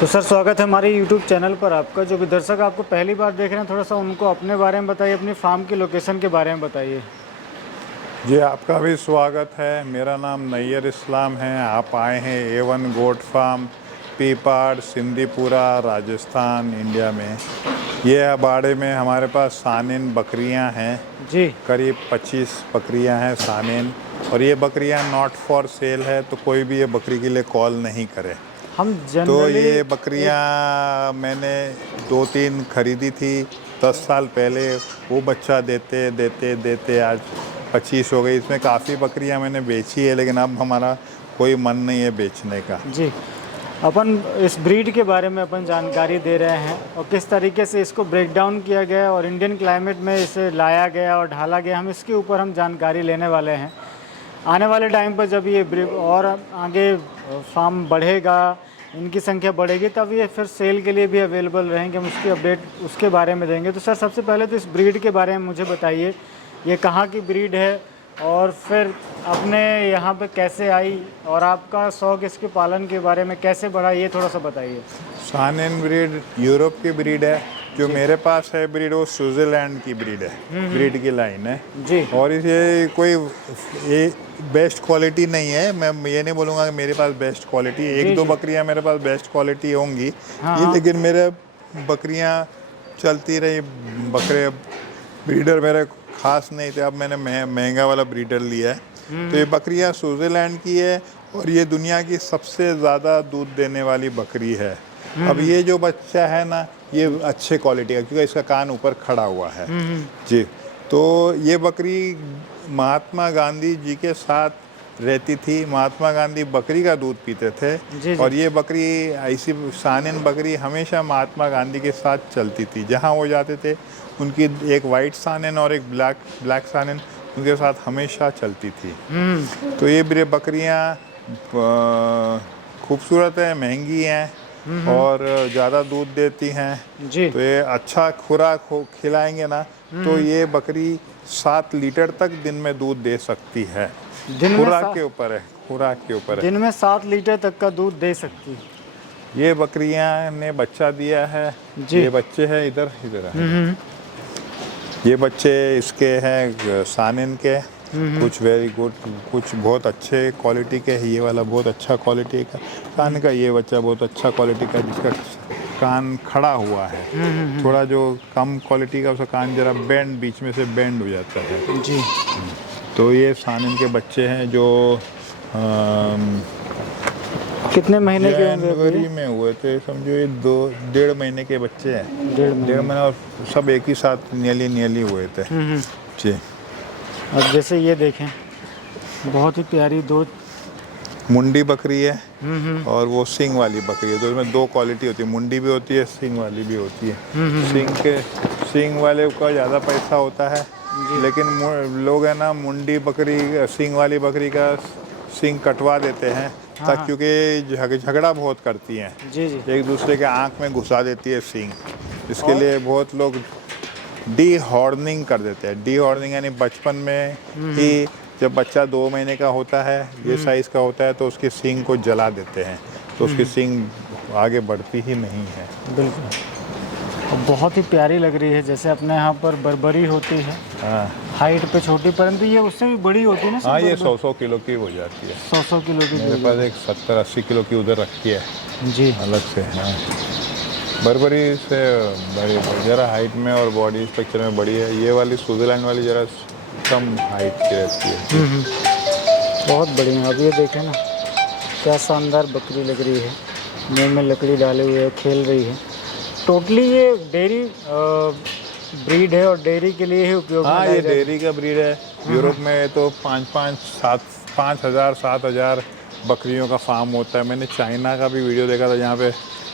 तो सर स्वागत है हमारे YouTube चैनल पर आपका। जो भी दर्शक आपको पहली बार देख रहे हैं, थोड़ा सा उनको अपने बारे में बताइए, अपनी फार्म की लोकेशन के बारे में बताइए। जी, आपका भी स्वागत है। मेरा नाम नैयर इस्लाम है। आप आए हैं A1 goat farm, Pipar, Sindipura, Rajasthan, India में। ये अबाड़े में हमारे पास सानेन बकरियां हैं जी करीब 25 बकरियां हैं सानेन। और ये बकरियां नॉट फॉर सेल है, तो कोई भी ये बकरी के लिए कॉल नहीं करे। हम तो जनरली ये बकरियां मैंने 2-3 खरीदी थी 10 साल पहले। वो बच्चा देते देते देते आज 25 हो गई। इसमें काफ़ी बकरियां मैंने बेची है, लेकिन अब हमारा कोई मन नहीं है बेचने का। जी अपन इस ब्रीड के बारे में अपन जानकारी दे रहे हैं और किस तरीके से इसको ब्रेक डाउन किया गया और इंडियन क्लाइमेट में इसे लाया गया और ढाला गया, हम इसके ऊपर हम जानकारी लेने वाले हैं। आने वाले टाइम पर जब ये और आगे फार्म बढ़ेगा, इनकी संख्या बढ़ेगी, तब ये फिर सेल के लिए भी अवेलेबल रहेंगे। हम उसकी अपडेट उसके बारे में देंगे। तो सर सबसे पहले तो इस ब्रीड के बारे में मुझे बताइए, ये कहाँ की ब्रीड है और फिर अपने यहाँ पे कैसे आई और आपका शौक इसके पालन के बारे में कैसे बढ़ा, ये थोड़ा सा बताइए। सानेन ब्रीड यूरोप की ब्रीड है। जो मेरे पास है ब्रीड वो स्विट्ज़रलैंड की ब्रीड है, ब्रीड की लाइन है जी। और इसे कोई ये बेस्ट क्वालिटी नहीं है। मैं ये नहीं बोलूँगा कि मेरे पास बेस्ट क्वालिटी है। एक दो बकरियां मेरे पास बेस्ट क्वालिटी होंगी, लेकिन मेरे बकरियां चलती रही। बकरे ब्रीडर मेरे खास नहीं थे, अब मैंने महंगा वाला ब्रीडर लिया है। तो ये बकरियां स्विट्ज़रलैंड की है और ये दुनिया की सबसे ज़्यादा दूध देने वाली बकरी है। अब ये जो बच्चा है ना, ये अच्छे क्वालिटी का, क्योंकि इसका कान ऊपर खड़ा हुआ है। जी, तो ये बकरी महात्मा गांधी जी के साथ रहती थी। महात्मा गांधी बकरी का दूध पीते थे। जी। और ये बकरी ऐसी सानेन बकरी हमेशा महात्मा गांधी के साथ चलती थी। जहाँ वो जाते थे, उनकी एक वाइट सानेन और एक ब्लैक सानेन उनके साथ हमेशा चलती थी। तो ये बकरियाँ खूबसूरत है, महंगी हैं और ज़्यादा दूध देती हैं। जी। तो ये अच्छा खुराक खिलाएंगे ना, तो ये बकरी 7 लीटर तक दिन में दूध दे सकती है। खुराक के ऊपर है, खुराक के ऊपर है। दिन में 7 लीटर तक का दूध दे सकती है। ये बकरियां ने बच्चा दिया है। ये बच्चे हैं, इधर है। ये बच्चे इसके हैं सानेन के, कुछ वेरी गुड, कुछ बहुत अच्छे क्वालिटी के है। ये वाला बहुत अच्छा क्वालिटी का कान का ये बच्चा बहुत अच्छा क्वालिटी का, जिसका कान खड़ा हुआ है। थोड़ा जो कम क्वालिटी का उसका कान जरा बेंड, बीच में से बेंड हो जाता है। जी। तो ये सानेन के बच्चे हैं जो कितने महीने के होंगे? जनवरी में हुए थे, समझो ये 2-1.5 महीने के बच्चे हैं। 1.5 महीना, और सब एक ही साथ नियली हुए थे। जी। अब जैसे ये देखें, बहुत ही प्यारी दो मुंडी बकरी है और वो सिंग वाली बकरी है। तो इसमें 2 क्वालिटी होती है, मुंडी भी होती है, सिंग वाली भी होती है। सिंग वाले का ज़्यादा पैसा होता है, लेकिन लोग है ना मुंडी बकरी, सिंग वाली बकरी का सिंग कटवा देते हैं, तक क्योंकि झगड़ा बहुत करती हैं। जी। एक दूसरे के आँख में घुसा देती है सिंग। इसके लिए बहुत लोग डी हॉर्निंग कर देते हैं। डी हॉर्निंग यानी बचपन में ही जब बच्चा 2 महीने का होता है, ये साइज़ का होता है, तो उसके सींग को जला देते हैं, तो उसकी सींग आगे बढ़ती ही नहीं है। बिल्कुल। और बहुत ही प्यारी लग रही है, जैसे अपने यहाँ पर बर्बरी होती है। हाँ, हाइट पे छोटी, परंतु ये उससे भी बड़ी होती है ना। हाँ, ये 100 किलो की हो जाती है। 100 किलो की। मेरे पास एक 70-80 किलो की उधर रखी है जी, अलग से। हाँ, बर्बरी से बड़ी, ज़रा हाइट में और बॉडी स्ट्रक्चर में बड़ी है। ये वाली स्विट्ज़रलैंड वाली ज़रा कम हाइट की रहती है। बहुत बढ़िया। अब ये देखें ना, क्या शानदार बकरी लग रही है, मुंह में लकड़ी डाले हुए खेल रही है। टोटली ये डेयरी ब्रीड है और डेयरी के लिए ही उपयोग में। हाँ, ये डेयरी का ब्रीड है। यूरोप में तो 5,000-7,000 बकरियों का फार्म होता है। मैंने चाइना का भी वीडियो देखा था, जहाँ पे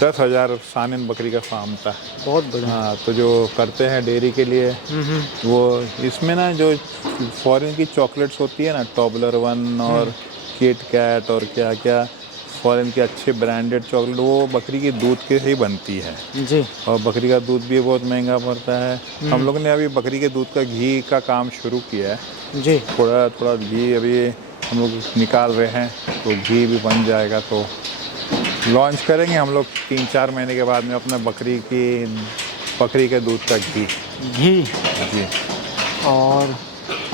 10,000 सानेन बकरी का फार्म था। बहुत बढ़िया। हाँ, तो जो करते हैं डेयरी के लिए, वो इसमें ना जो फॉरेन की चॉकलेट्स होती है ना, टॉबलर-1 और किट कैट और क्या क्या फॉरेन के अच्छे ब्रांडेड चॉकलेट, वो बकरी के दूध के ही बनती है। जी। और बकरी का दूध भी बहुत महंगा पड़ता है। हम लोगों ने अभी बकरी के दूध का घी का काम शुरू किया है। जी। थोड़ा घी अभी हम लोग निकाल रहे हैं, तो घी भी बन जाएगा। तो लॉन्च करेंगे हम लोग 3-4 महीने के बाद में अपना बकरी के दूध का घी। घी जी और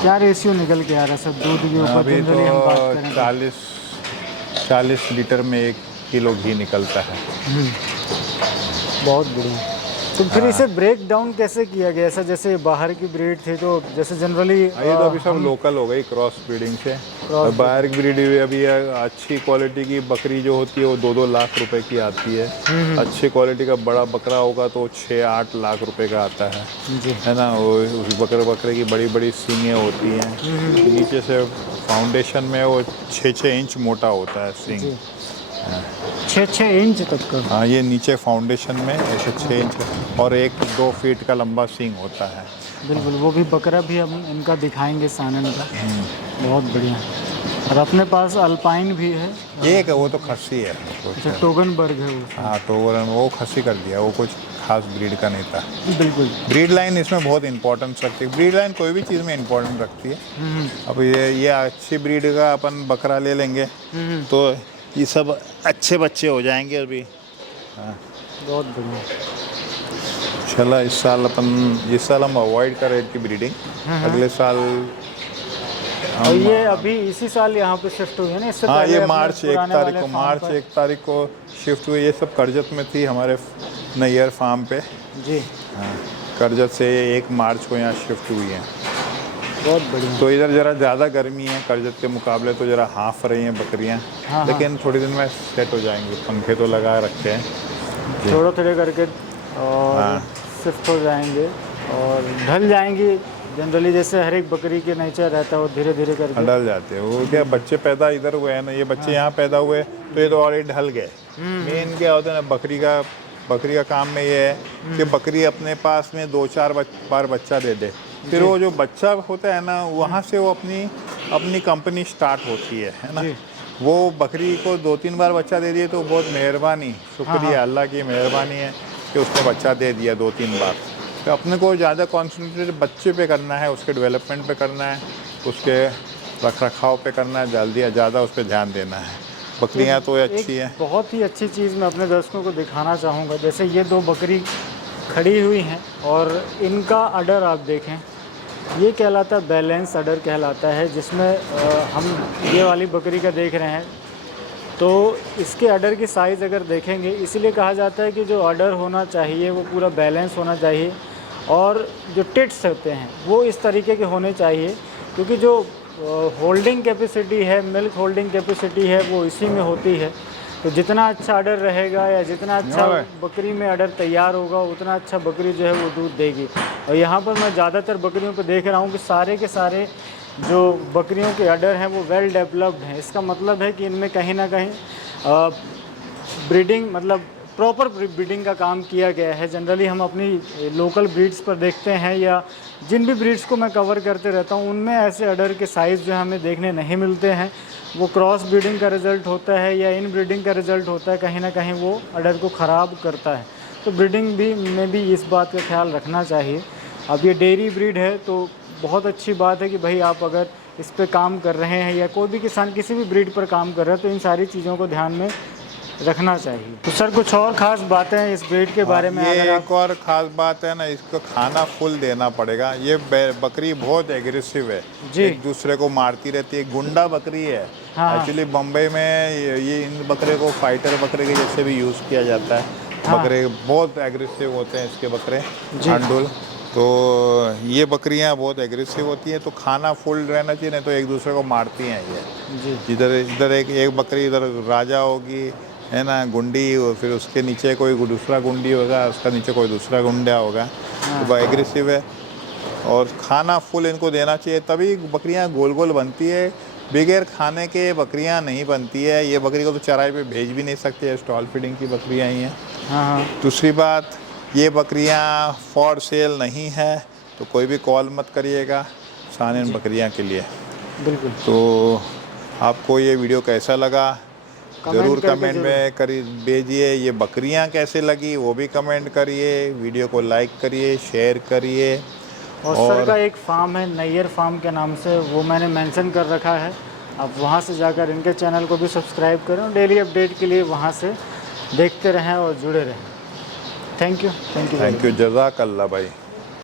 क्या रेशियो निकल के आ रहा है सर दूध के ऊपर? अभी जनरली हम बात तो करें 40 लीटर में 1 किलो घी निकलता है। बहुत बढ़िया। तो फिर इसे ब्रेक डाउन कैसे किया गया? ऐसा जैसे बाहर की ब्रीड थी तो जैसे जनरली ये तो अभी सब लोकल हो गई क्रॉस ब्रीडिंग से। और बाहर की ब्रीड अभी अच्छी क्वालिटी की बकरी जो होती है वो 2-2 लाख रुपए की आती है। अच्छी क्वालिटी का बड़ा बकरा होगा तो 6-8 लाख रुपए का आता है जी। है ना। वो उस बकरे की बड़ी बड़ी सींगें होती हैं, नीचे से फाउंडेशन में वो 6-6 इंच मोटा होता है सींग। 6-6 इंच तक का? हाँ, ये नीचे फाउंडेशन में ऐसे 6 इंच और 1-2 फीट का लंबा सींग होता है। बिल्कुल, वो भी बकरा भी हम इनका दिखाएंगे सानन का। बहुत बढ़िया। और अपने पास अल्पाइन भी है। एक वो तो खस्सी है। अच्छा, टोगनबर्ग है वो। हाँ, टोगन वो खस्सी कर दिया, वो कुछ खास ब्रीड का नहीं था। बिल्कुल। ब्रीड लाइन इसमें बहुत इंपॉर्टेंस रखती है। ब्रीड लाइन कोई भी चीज़ में इंपॉर्टेंट रखती है। अब ये अच्छी ब्रीड का अपन बकरा ले लेंगे तो ये सब अच्छे बच्चे हो जाएंगे अभी। हाँ, बहुत बढ़िया। चला इस साल हम अवॉइड कर रहे थे ब्रीडिंग। अगले साल और ये अभी इसी साल यहाँ पे शिफ्ट हुई है ना? इससे हाँ, पहले ये अपने मार्च 1 पुराने तारीख वाले को फार्म पर। 1 तारीख को शिफ्ट हुई। ये सब करजत में थी हमारे नैयर फार्म पे। जी। हाँ, करजत से 1 मार्च को यहाँ शिफ्ट हुई है। बहुत बढ़िया। तो इधर ज़रा ज़्यादा गर्मी है करजत के मुकाबले, तो ज़रा हाँफ रही हैं बकरियाँ। हाँ, लेकिन थोड़ी दिन में सेट हो जाएंगी। पंखे तो लगा रखे हैं, थोड़े करके और शिफ्ट हो जाएंगे और ढल जाएंगी। जनरली जैसे हर एक बकरी के नेचर रहता है, वो धीरे धीरे करके ढल जाते हैं। वो क्या बच्चे पैदा इधर हुए हैं ना, ये बच्चे यहाँ पैदा हुए तो ये तो ऑलरेडी ढल गए। मेन क्या होता है ना, बकरी का काम में ये है कि बकरी अपने पास में 2-4 बार बच्चा दे दे। फिर वो जो बच्चा होता है ना, वहाँ से वो अपनी कंपनी स्टार्ट होती है ना। वो बकरी को 2-3 बार बच्चा दे दिए तो बहुत मेहरबानी, शुक्रिया, अल्लाह की मेहरबानी है कि उसने बच्चा दे दिया 2-3 बार। तो अपने को ज़्यादा कॉन्सेंट्रेट बच्चे पे करना है, उसके डेवलपमेंट पे करना है, उसके रख-रखाव पे करना है, ज़्यादा उस पर ध्यान देना है। बकरियाँ तो अच्छी हैं। बहुत ही अच्छी चीज़ मैं अपने दर्शकों को दिखाना चाहूँगा। जैसे ये 2 बकरी खड़ी हुई हैं और इनका अडर आप देखें, ये कहलाता है बैलेंस अडर कहलाता है, जिसमें हम ये वाली बकरी का देख रहे हैं तो इसके अडर की साइज़ अगर देखेंगे, इसीलिए कहा जाता है कि जो अडर होना चाहिए वो पूरा बैलेंस होना चाहिए और जो टिट्स होते हैं वो इस तरीके के होने चाहिए, क्योंकि जो होल्डिंग कैपेसिटी है, मिल्क होल्डिंग कैपेसिटी है, वो इसी में होती है। तो जितना अच्छा अडर रहेगा या जितना अच्छा बकरी में अडर तैयार होगा, उतना अच्छा बकरी जो है वो दूध देगी। और यहाँ पर मैं ज़्यादातर बकरियों को देख रहा हूँ कि सारे के सारे जो बकरियों के अडर हैं वो वेल डेवलप्ड हैं। इसका मतलब है कि इनमें कहीं ना कहीं ब्रीडिंग मतलब प्रॉपर ब्रीडिंग का काम किया गया है। जनरली हम अपनी लोकल ब्रीड्स पर देखते हैं या जिन भी ब्रीड्स को मैं कवर करते रहता हूँ उनमें ऐसे अडर के साइज़ जो हमें देखने नहीं मिलते हैं। वो क्रॉस ब्रीडिंग का रिज़ल्ट होता है या इन ब्रीडिंग का रिज़ल्ट होता है, कहीं ना कहीं वो अडर को ख़राब करता है। तो ब्रीडिंग में भी इस बात का ख्याल रखना चाहिए। अब ये डेयरी ब्रीड है तो बहुत अच्छी बात है कि भाई आप अगर इस पे काम कर रहे हैं या कोई भी किसान किसी भी ब्रीड पर काम कर रहा है तो इन सारी चीज़ों को ध्यान में रखना चाहिए। तो सर कुछ और ख़ास बातें हैं इस ब्रीड के बारे में? ये एक और ख़ास बात है ना, इसको खाना फुल देना पड़ेगा। ये बकरी बहुत एग्रेसिव है, एक दूसरे को मारती रहती है, गुंडा बकरी है। एक्चुअली बम्बई में ये इन बकरे को फाइटर बकरे के जैसे भी यूज़ किया जाता है। बकरे बहुत एग्रेसिव होते हैं इसके बकरे, हांडुल। तो ये बकरियां बहुत एग्रेसिव होती हैं, तो खाना फुल रहना चाहिए, नहीं तो एक दूसरे को मारती हैं ये। इधर एक बकरी इधर राजा होगी, है ना, गुंडी, फिर उसके नीचे कोई दूसरा गुंडी होगा, उसका नीचे कोई दूसरा गुंडा होगा। तो वो एग्रेसिव है और खाना फुल इनको देना चाहिए, तभी बकरियां गोल गोल बनती है। बगैर खाने के बकरियां नहीं बनती है। ये बकरी को तो चराई पे भेज भी नहीं सकते, स्टॉल फीडिंग की बकरियां ही हैं। दूसरी बात, ये बकरियां फॉर सेल नहीं है, तो कोई भी कॉल मत करिएगा सानिन बकरियां के लिए। बिल्कुल। तो आपको ये वीडियो कैसा लगा ज़रूर कमेंट में भेजिए। ये बकरियां कैसे लगी वो भी कमेंट करिए, वीडियो को लाइक करिए, शेयर करिए। और सर का एक फार्म है नैयर फार्म के नाम से, वो मैंने मेंशन कर रखा है। आप वहाँ से जाकर इनके चैनल को भी सब्सक्राइब करें और डेली अपडेट के लिए वहाँ से देखते रहें और जुड़े रहें। Thank you. थैंक यू, जज़ाकल्ला भाई।